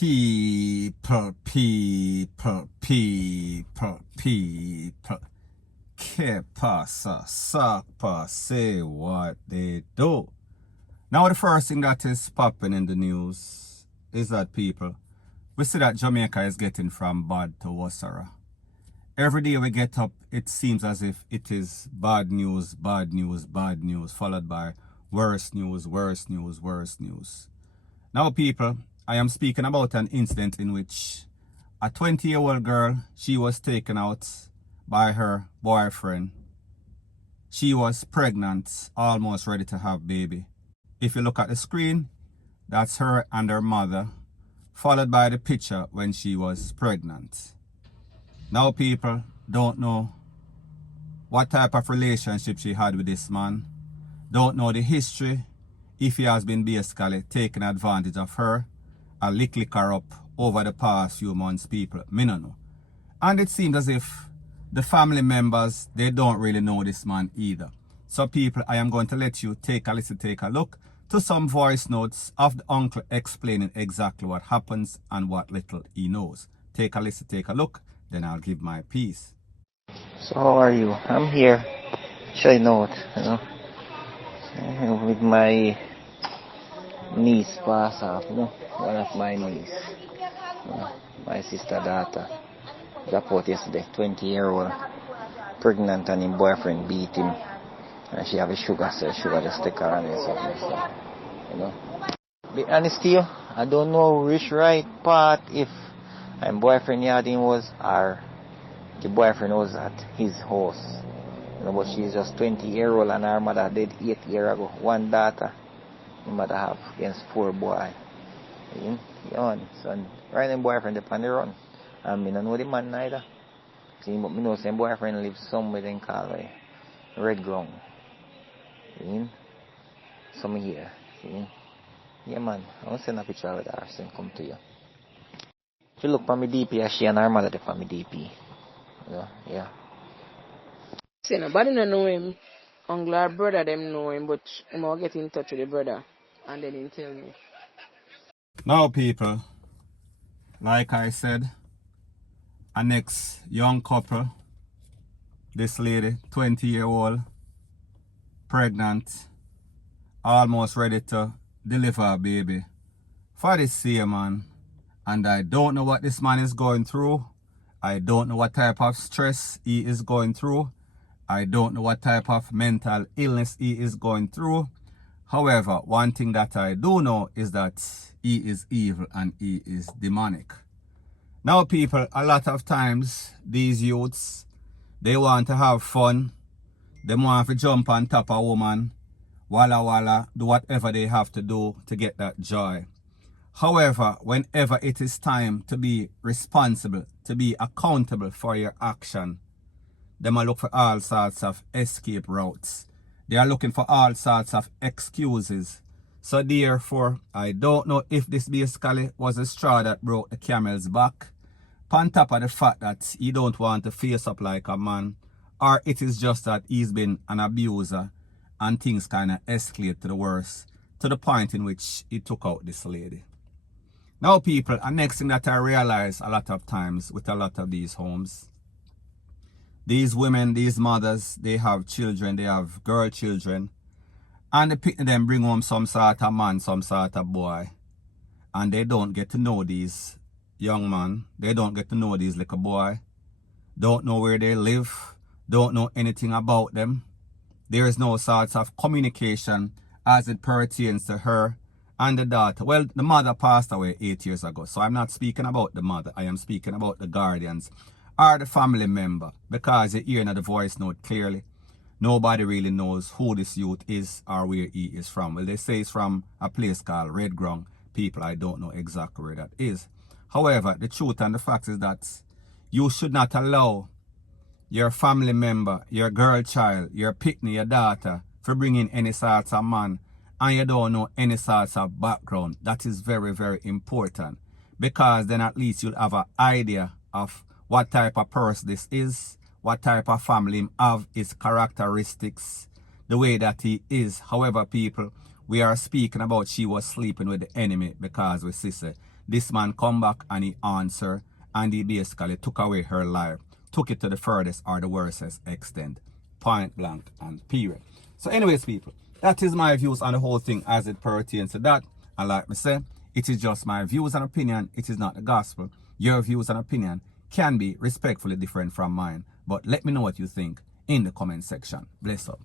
People. Que pasa, sakpa, say what they do. Now the first thing that is popping in the news is that people, we see that Jamaica is getting from bad to worse. Every day we get up, it seems as if it is bad news, followed by worse news. Now people, I am speaking about an incident in which a 20-year-old girl, she was taken out by her boyfriend. She was pregnant, almost ready to have baby. If you look at the screen, that's her and her mother, followed by the picture when she was pregnant. Now people don't know what type of relationship she had with this man, don't know the history, if he has been basically taking advantage of her or lick her up over the past few months, people, me no know. And it seems as if the family members, they don't really know this man either. So people, I am going to let you take a look to some voice notes of the uncle explaining exactly what happens and what little he knows. Take a look, then I'll give my piece. So how are you? I'm here. Shy note, with my niece pass off, one of my niece, my sister daughter, got out yesterday, 20-year-old, pregnant, and his boyfriend beat him, and she have a sugar, so sugar just take her on and something, so, Be honest to you, I don't know which right part, if my boyfriend had him was, or the boyfriend was at his house, but she's just 20-year-old, and her mother dead 8 years ago, one daughter, the mother have against 4 boys, so right now boyfriend up on the run, and I don't know the man neither, see, but I know some boyfriend lives somewhere in Calway, Red Ground, some here, see. Yeah man, I'll send a picture of her and come to you. If you look for my DP, she and her mother for my DP. Yeah. See, nobody don't know him. Uncle or brother them know him, but I'm going to get in touch with the brother and then he'll tell me. Now people, like I said, a next young couple, this lady, 20-year-old, pregnant, almost ready to deliver a baby for this same man, and I don't know what this man is going through. I don't know what type of stress he is going through. I don't know what type of mental illness he is going through. However, one thing that I do know is that he is evil and he is demonic. Now people, a lot of times these youths, they want to have fun. They want to jump on top of a woman, walla, do whatever they have to do to get that joy. However, whenever it is time to be responsible, to be accountable for your action, they might look for all sorts of escape routes. They are looking for all sorts of excuses. So therefore, I don't know if this basically was a straw that broke the camel's back, on top of the fact that he don't want to face up like a man, or it is just that he's been an abuser and things kind of escalate to the worst, to the point in which he took out this lady. Now people, the next thing that I realize a lot of times with a lot of these homes, these women, these mothers, they have children, they have girl children, and they pick them, bring home some sort of man, some sort of boy, and they don't get to know these young man, they don't get to know these little boy, don't know where they live, don't know anything about them. There is no sorts of communication as it pertains to her and the daughter. Well, the mother passed away 8 years ago, so I'm not speaking about the mother. I am speaking about the guardians or the family member, because you're hearing the voice note clearly. Nobody really knows who this youth is or where he is from. Well, they say it's from a place called Red Ground. People, I don't know exactly where that is. However, the truth and the fact is that you should not allow your family member, your girl child, your pitney, your daughter, for bringing any sorts of man, and you don't know any sorts of background. That is very, very important, because then at least you'll have an idea of what type of person this is, what type of family him have, his characteristics, the way that he is. However, people, we are speaking about she was sleeping with the enemy, because we see This man come back and he answered, and he basically took away her life, took it to the furthest or the worstest extent. Point blank and period. So anyways, people, that is my views on the whole thing as it pertains to that. And like me say, it is just my views and opinion. It is not the gospel. Your views and opinion can be respectfully different from mine. But let me know what you think in the comment section. Bless up.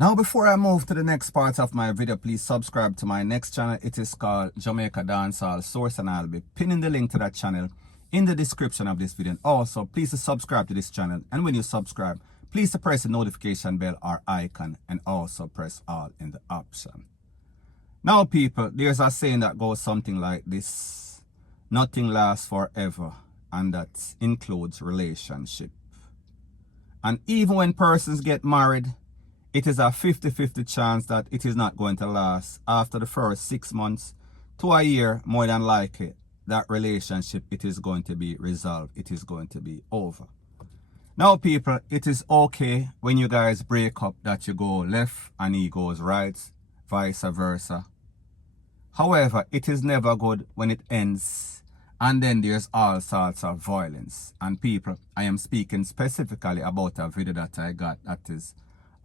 Now, before I move to the next part of my video, please subscribe to my next channel. It is called Jamaica Dancehall Source, and I'll be pinning the link to that channel in the description of this video. And also, please subscribe to this channel. And when you subscribe, please press the notification bell or icon, and also press all in the option. Now, people, there's a saying that goes something like this: nothing lasts forever, and that includes relationship. And even when persons get married, it is a 50-50 chance that it is not going to last. After the first 6 months to a year, more than likely, that relationship, it is going to be resolved. It is going to be over. Now, people, it is okay when you guys break up that you go left and he goes right, vice versa. However, it is never good when it ends and then there's all sorts of violence. And people, I am speaking specifically about a video that I got that is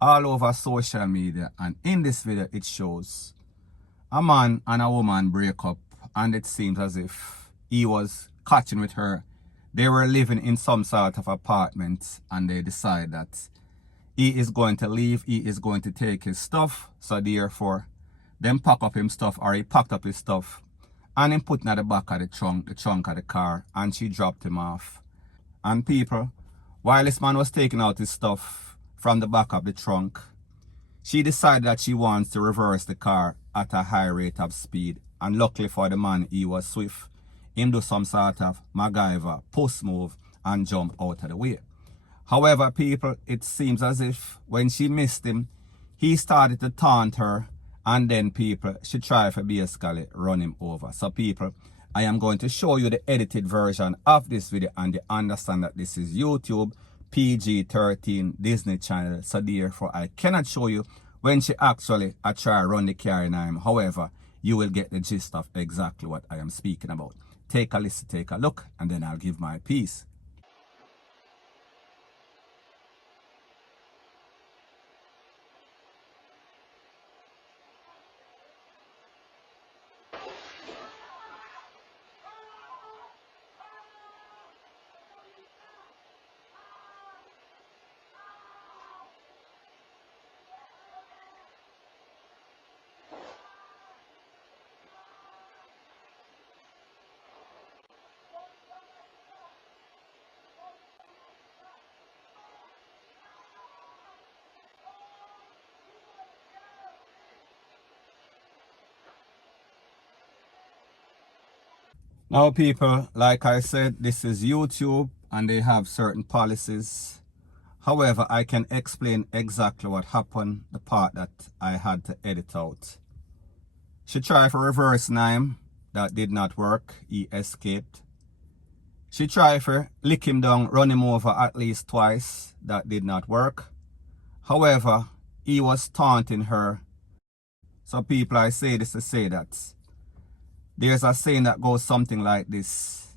all over social media, and in this video it shows a man and a woman break up, and it seems as if he was catching with her. They were living in some sort of apartment, and they decide that he is going to leave, he is going to take his stuff, so therefore them pack up his stuff, or he packed up his stuff and him put in at the back of the trunk of the car, and she dropped him off. And people, while this man was taking out his stuff from the back of the trunk, she decided that she wants to reverse the car at a high rate of speed. And luckily for the man, he was swift. Him do some sort of MacGyver post move and jump out of the way. However, people, it seems as if when she missed him, he started to taunt her, and then people, she tried to basically run him over. So people, I am going to show you the edited version of this video, and you understand that this is YouTube PG-13 Disney Channel, so therefore I cannot show you when she actually try to run the car in him. However, you will get the gist of exactly what I am speaking about. Take a listen, take a look, and then I'll give my piece. Now, people, like I said, this is YouTube and they have certain policies. However, I can explain exactly what happened, the part that I had to edit out. She tried for reverse him, that did not work, he escaped. She tried for lick him down, run him over at least twice, that did not work. However, he was taunting her. So people, I say this to say that there's a saying that goes something like this: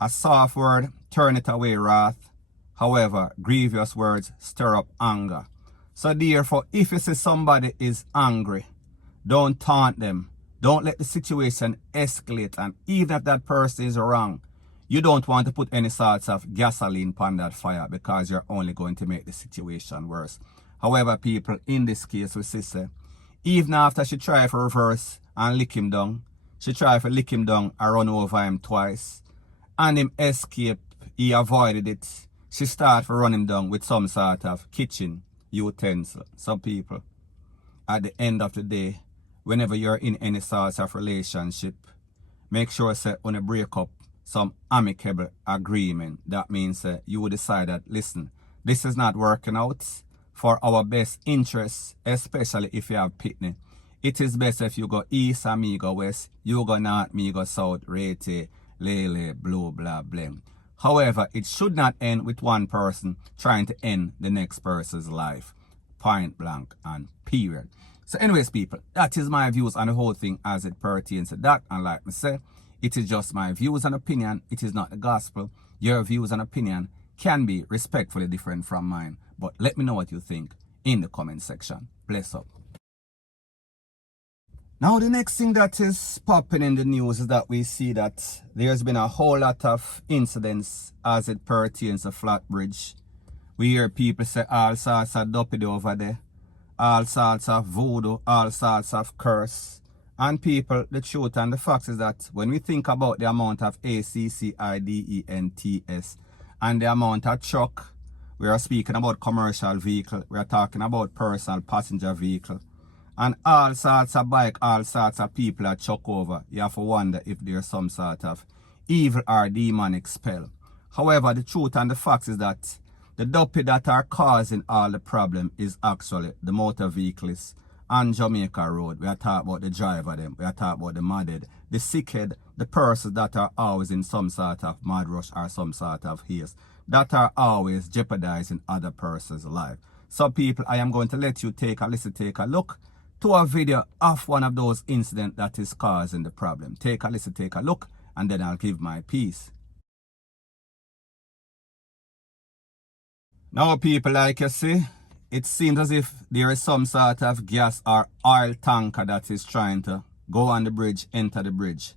a soft word turneth away wrath, however, grievous words stir up anger. So therefore, if you see somebody is angry, don't taunt them. Don't let the situation escalate, and even if that person is wrong, you don't want to put any sorts of gasoline upon that fire, because you're only going to make the situation worse. However, people, in this case with sister, even after she tried to reverse and lick him down, she tried to lick him down and run over him twice, and him escaped. He avoided it. She started to run him down with some sort of kitchen utensil. So people, at the end of the day, whenever you're in any sort of relationship, make sure that when you break up, some amicable agreement. That means you will decide that, listen, this is not working out for our best interests, especially if you have pitney. It is best if you go east and me go west, you go north, me go south, rete, lele, blue, blah, blah. However, it should not end with one person trying to end the next person's life. Point blank and period. So anyways, people, that is my views on the whole thing as it pertains to that. And like I say, it is just my views and opinion. It is not the gospel. Your views and opinion can be respectfully different from mine. But let me know what you think in the comment section. Bless up. Now the next thing that is popping in the news is that we see that there's been a whole lot of incidents as it pertains to flatbridge. We hear people say all sorts of dopey over there, all sorts of voodoo, all sorts of curse. And people, the truth and the fact is that when we think about the amount of accidents and the amount of truck, we are speaking about commercial vehicle, we are talking about personal passenger vehicle, and all sorts of bike, all sorts of people are chuck over. You have to wonder if there's some sort of evil or demonic spell. However, the truth and the fact is that the dopey that are causing all the problem is actually the motor vehicles on Jamaica Road. We are talking about the driver them, we are talking about the mad, the sickhead, the persons that are always in some sort of mad rush or some sort of haste, that are always jeopardizing other person's life. So people, I am going to let you take a look to a video of one of those incidents that is causing the problem. Take a look, and then I'll give my piece. Now people, like you see, it seems as if there is some sort of gas or oil tanker that is trying to go on the bridge, enter the bridge.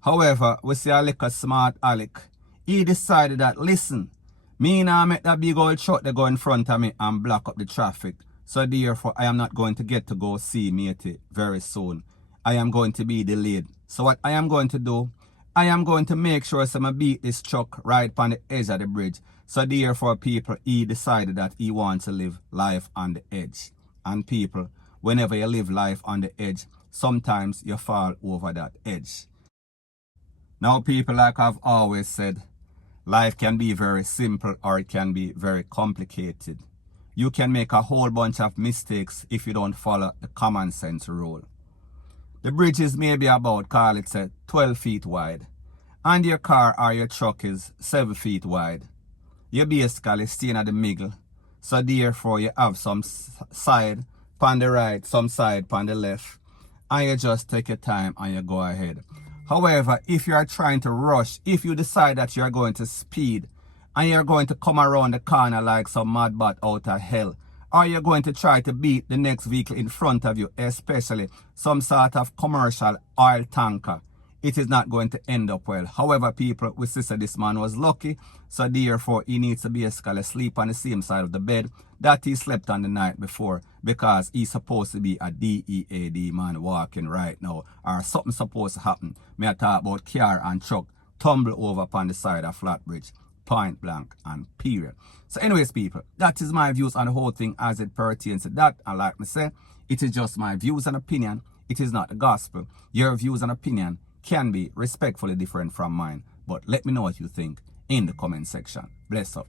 However, we see a little smart Alec. He decided that, listen, me now make that big old truck that go in front of me and block up the traffic. So therefore, I am not going to get to go see matey very soon. I am going to be delayed. So what I am going to do, I am going to make sure I beat this truck right on the edge of the bridge. So therefore, people, he decided that he wants to live life on the edge. And people, whenever you live life on the edge, sometimes you fall over that edge. Now people, like I've always said, life can be very simple or it can be very complicated. You can make a whole bunch of mistakes if you don't follow the common sense rule. The bridge is maybe about, call it, say, 12 feet wide. And your car or your truck is 7 feet wide. You basically staying at the middle. So therefore you have some side on the right, some side on the left. And you just take your time and you go ahead. However, if you are trying to rush, if you decide that you are going to speed, and you're going to come around the corner like some mad bat out of hell, or you're going to try to beat the next vehicle in front of you, especially some sort of commercial oil tanker, it is not going to end up well. However, people, we see this man was lucky, so therefore he needs to basically sleep on the same side of the bed that he slept on the night before, because he's supposed to be a DEAD man walking right now, or something supposed to happen. May I talk about car and truck tumble over upon the side of flatbridge. Point blank and period. So anyways, people, that is my views on the whole thing as it pertains to that. And like I say, it is just my views and opinion. It is not the gospel. Your views and opinion can be respectfully different from mine. But let me know what you think in the comment section. Bless up.